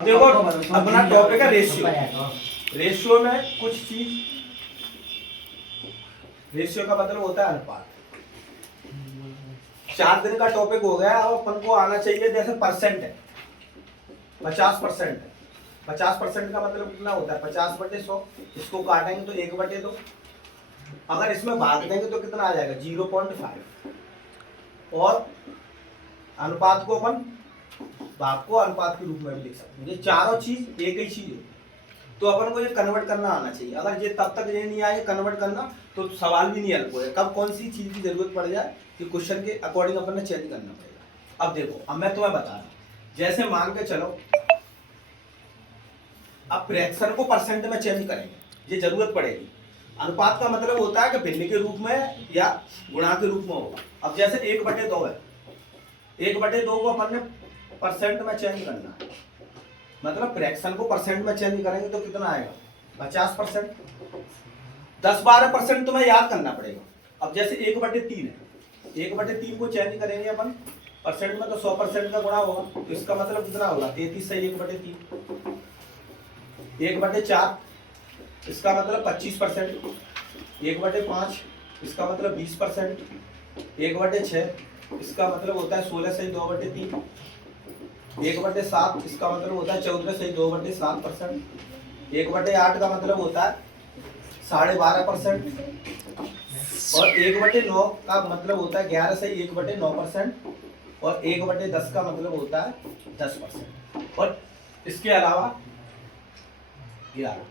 देखो अपना टॉपिक है रेशियो। रेशियो में कुछ चीज, रेशियो का मतलब होता है अनुपात। 4 दिन का टॉपिक हो गया। अब अपन को आना चाहिए, जैसे परसेंट है 50% है। 50% का मतलब कितना होता है? 50/100। इसको काटेंगे तो 1/2। अगर इसमें भाग देंगे तो कितना आ जाएगा? 0.5। और अनुपात को अपन भाग को अनुपात के रूप में भी लिख सकते हैं। ये चारों चीज एक ही चीज है, तो अपन को ये कन्वर्ट करना आना चाहिए। अगर ये तब तक ये नहीं आए कन्वर्ट करना, तो सवाल भी नहीं हल होगा। कब कौन सी चीज की जरूरत पड़ जाए कि क्वेश्चन के अकॉर्डिंग अपन ने चेंज करना पड़ेगा। अब देखो, अब मैं तुम्हें बता रहा हूँ, जैसे मान के चलो अब फ्रैक्शन को परसेंट में चेंज करेंगे, ये जरूरत पड़ेगी। अनुपात का मतलब होता है कि भिन्न के रूप में या गुणा के रूप में होगा। अब जैसे 1/2 है, 1/2 को अपन ने परसेंट में चेंज करना है, मतलब फ्रैक्शन को परसेंट में चेंज करेंगे तो कितना आएगा? 50%। 10-12% तुम्हें याद करना पड़ेगा। अब जैसे 1/3 है, 1/3 को चेंज करेंगे अपन परसेंट में तो 100% का गुणा होगा, तो इसका मतलब कितना होगा? 33 सही 1/3। 1/4 इसका मतलब 25%। 1/5 इसका मतलब 20%। 1/6 इसका मतलब होता है 16 सही 2/3। 1/7 इसका मतलब होता है 14 सही 2/7%। 1/8 का मतलब होता है 12.5%। और 1/9 का मतलब होता है 11 सही 1/9%। और 1/10 का मतलब होता है 10%। और इसके अलावा 11,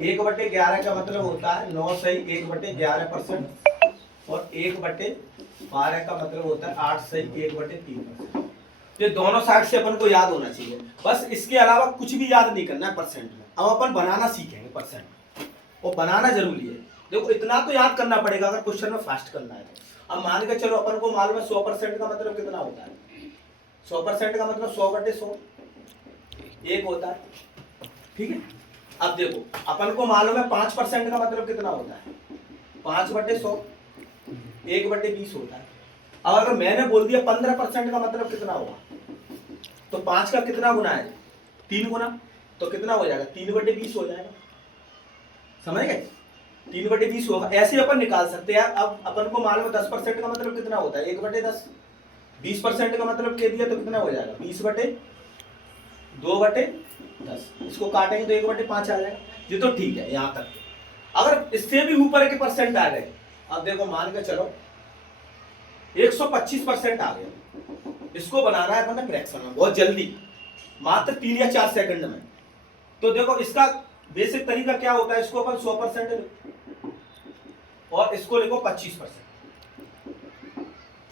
1/11 का मतलब होता है 9 सही 1/11%। और 1/12 का मतलब होता है 8 सही 1/3%। ये दोनों साइड से अपन को याद होना चाहिए। बस इसके अलावा कुछ भी याद नहीं करना है परसेंट में। अब अपन बनाना सीखेंगे परसेंट, और बनाना जरूरी है। देखो इतना तो याद करना पड़ेगा अगर क्वेश्चन में फास्ट करना है तो। अब मान के चलो अपन को मालूम है 100% का मतलब कितना होता है? 100% का मतलब 100/100 एक होता है, ठीक है। अब देखो अपन को मालूम है 5% का मतलब कितना होता है? 5/100 1/20 होता है। अब अगर मैंने बोल दिया 15% का मतलब कितना होगा, तो 5 का कितना गुना है? 3 गुना, तो कितना हो जाएगा? 3/20 हो जाएगा। समझ गए? 3/20 होगा। ऐसे अपन निकाल सकते हैं। अब अपन को मालूम है 10% का मतलब कितना होता है? 1/10। 20% का मतलब कह दिया तो कितना हो जाएगा? 20/2/10। इसको काटेंगे तो 1/5 आ जाएगा। ये तो ठीक है यहाँ तक। अगर इससे भी ऊपर के परसेंट आ गए, अब देखो मान के चलो 125% आ गया, इसको बनाना है अपन फ्रैक्शन में बहुत जल्दी, मात्र 3 या 4 सेकंड में। तो देखो इसका बेसिक तरीका क्या होता है? इसको अपन 100% और इसको लिखो 25%।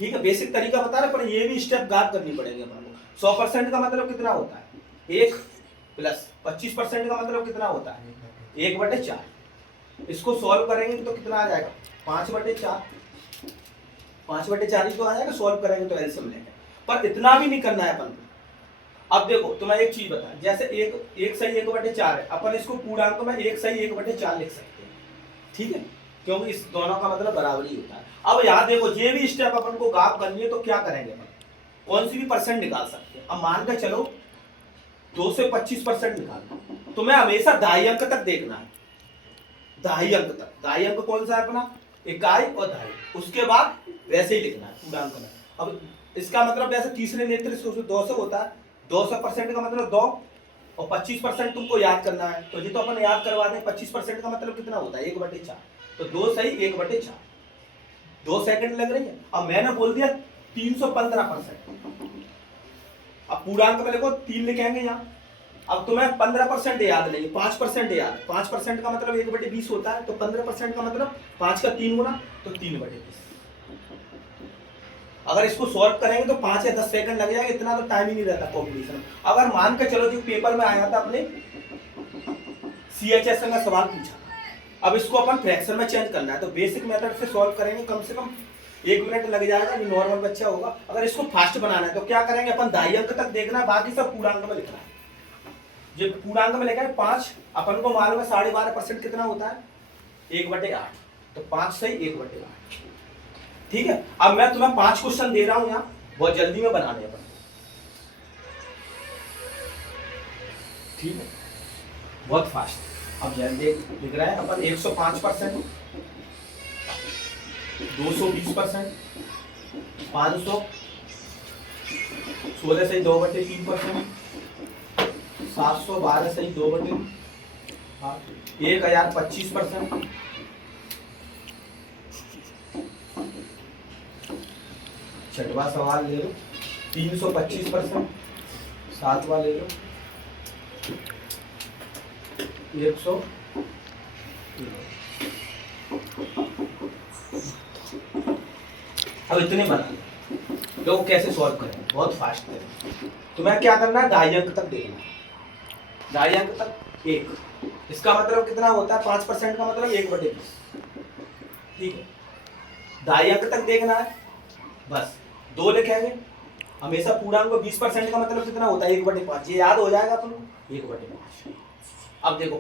ठीक है, बेसिक तरीका बता रहे, पर ये भी स्टेप याद करनी पड़ेगी अपन को। 100% का मतलब कितना होता है? 1 प्लस 25% का मतलब कितना होता है? 1/4। इसको सॉल्व करेंगे तो कितना आ जाएगा? 5/4। 5/4 ही तो आ जाएगा। सॉल्व करेंगे तो एलसीएम लेंगे, पर इतना भी नहीं करना है अपन को। अब देखो तुम्हें एक चीज बता, जैसे 1 सही 1/4 है, अपन इसको पूर्णांक में 1 सही 1/4 लिख सकते हैं, ठीक है, क्योंकि इस दोनों का मतलब बराबरी होता है। अब यार देखो ये भी स्टेप अपन को गाफ करनी है, तो क्या करेंगे अपन? कौन सी भी परसेंट निकाल सकते हैं। अब मान के चलो 2 से 25% निकालना, तुम्हें हमेशा दहाई अंक तक देखना है। दहाई अंक तक। दहाई अंक कौन सा है अपना? इकाई और दहाई। उसके बाद वैसे ही लिखना है पूर्णांक में। अब इसका मतलब वैसे तीसरे नेत्र से 2 से होता है। 200% का मतलब 2, और 25% तुमको याद करना है, तो ये तो अपन याद करवा दें। 25% का मतलब कितना होता है? 1/4। तो 2 सही 1/4, 2 सेकंड लग रही है। अब मैंने बोल दिया 315%। अब पूर्णांक में लिखो 3 लिखेंगे यहाँ। अब तुम्हें 15% याद नहीं, 5% याद है। 5% का मतलब 1/20 होता है, तो 15% का मतलब 5 का 3 गुना, तो 3/20। अगर इसको सॉल्व करेंगे तो 5 या 10 सेकंड लग जाएगा, इतना तो टाइम ही नहीं रहता कॉम्पिटिशन। अगर मान के चलो जो पेपर में आया था अपने CHS का सवाल पूछा, अब इसको अपन फ्रैक्शन में चेंज करना है, तो बेसिक मेथड से सॉल्व करेंगे, कम से कम 1 मिनट लग जाएगा, जो नॉर्मल बच्चा होगा। अगर इसको फास्ट बनाना है तो क्या करेंगे अपन? दहाई अंक तक देखना है, बाकी सब पूर्णांक में लिखना है। जो पूर्णांक में लिखा है 5, अपन को मालूम है 12.5% कितना होता है? 1/8। तो 5 सही 1/8, ठीक है। अब मैं तुम्हें 5 क्वेश्चन दे रहा हूं यहाँ, बहुत जल्दी में बनाने अपन। ठीक है, बहुत फास्ट। अब लिख रहा है अपन 105%, 220%, 500, 16 से 2/3%, 712 से 2/8, 1025%, छठवा सवाल ले लो 325%, सातवां ले लो 100। अब इतने बना तो कैसे सॉल्व करें, बहुत फास्ट है। तुम्हें क्या करना है, ढाई अंक तक देखना है, ढाई अंक तक एक, इसका मतलब कितना होता है 5% का मतलब 1/20, ठीक है। ढाई अंक तक देखना है, बस 2 लिखेंगे। हमेशा पूर्णांक को 20% का मतलब कितना होता है 1/5, ये याद हो जाएगा अपन को 1/5। अब देखो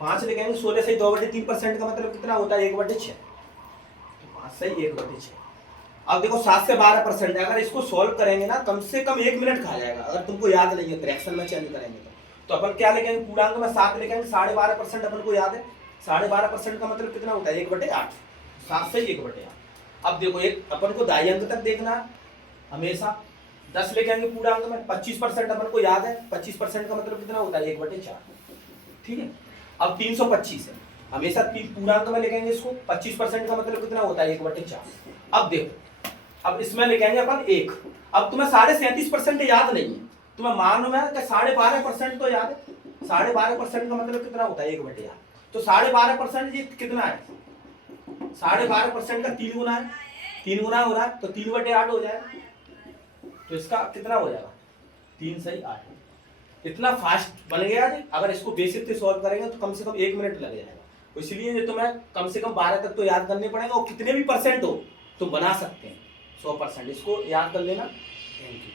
5 लिखेंगे, 16 से 2/3% का मतलब कितना होता है 1/6, तो 5 से 1/6। अब देखो 7 से 12% है, अगर इसको सॉल्व करेंगे ना कम से कम 1 मिनट खा जाएगा, अगर तुमको याद नहीं है फ्रैक्शन में चेंज करेंगे तो अपन क्या लिखेंगे, पूर्णांक में 7 लिखेंगे, 12.5% अपन को याद है, 12.5% का मतलब कितना होता है 1/8, 7 से 1/8। अब देखो एक अपन को ढाई अंक तक देखना है हमेशा, 10 लिखेंगे पूर्णांक में, 25% अपन को याद है, 25% का मतलब कितना होता है 1/4, ठीक है। अब 325 है, हमेशा पूर्णांक में लिखेंगे इसको, 25% का मतलब कितना होता है 1/4। अब देखो अब इसमें लिखेंगे अपन 1, अब तुम्हें 37.5% याद नहीं है, तुम्हें मालूम है कि 12.5% तो याद है, 12.5% का मतलब कितना होता है 1/8, तो 12.5% ये कितना है, 12.5% का 3 गुना है, 3 गुना हो रहा है तो 3/8 हो जाएगा, तो इसका कितना हो जाएगा 3 से 8। इतना फास्ट बन गया जी। अगर इसको बेसिक से सॉल्व करेंगे तो कम से कम 1 मिनट लग जाएगा, तो इसलिए ये तुम्हें कम से कम 12 तक तो याद करने पड़ेगा, और कितने भी परसेंट हो तो बना सकते हैं 100%, इसको याद कर लेना। Thank you.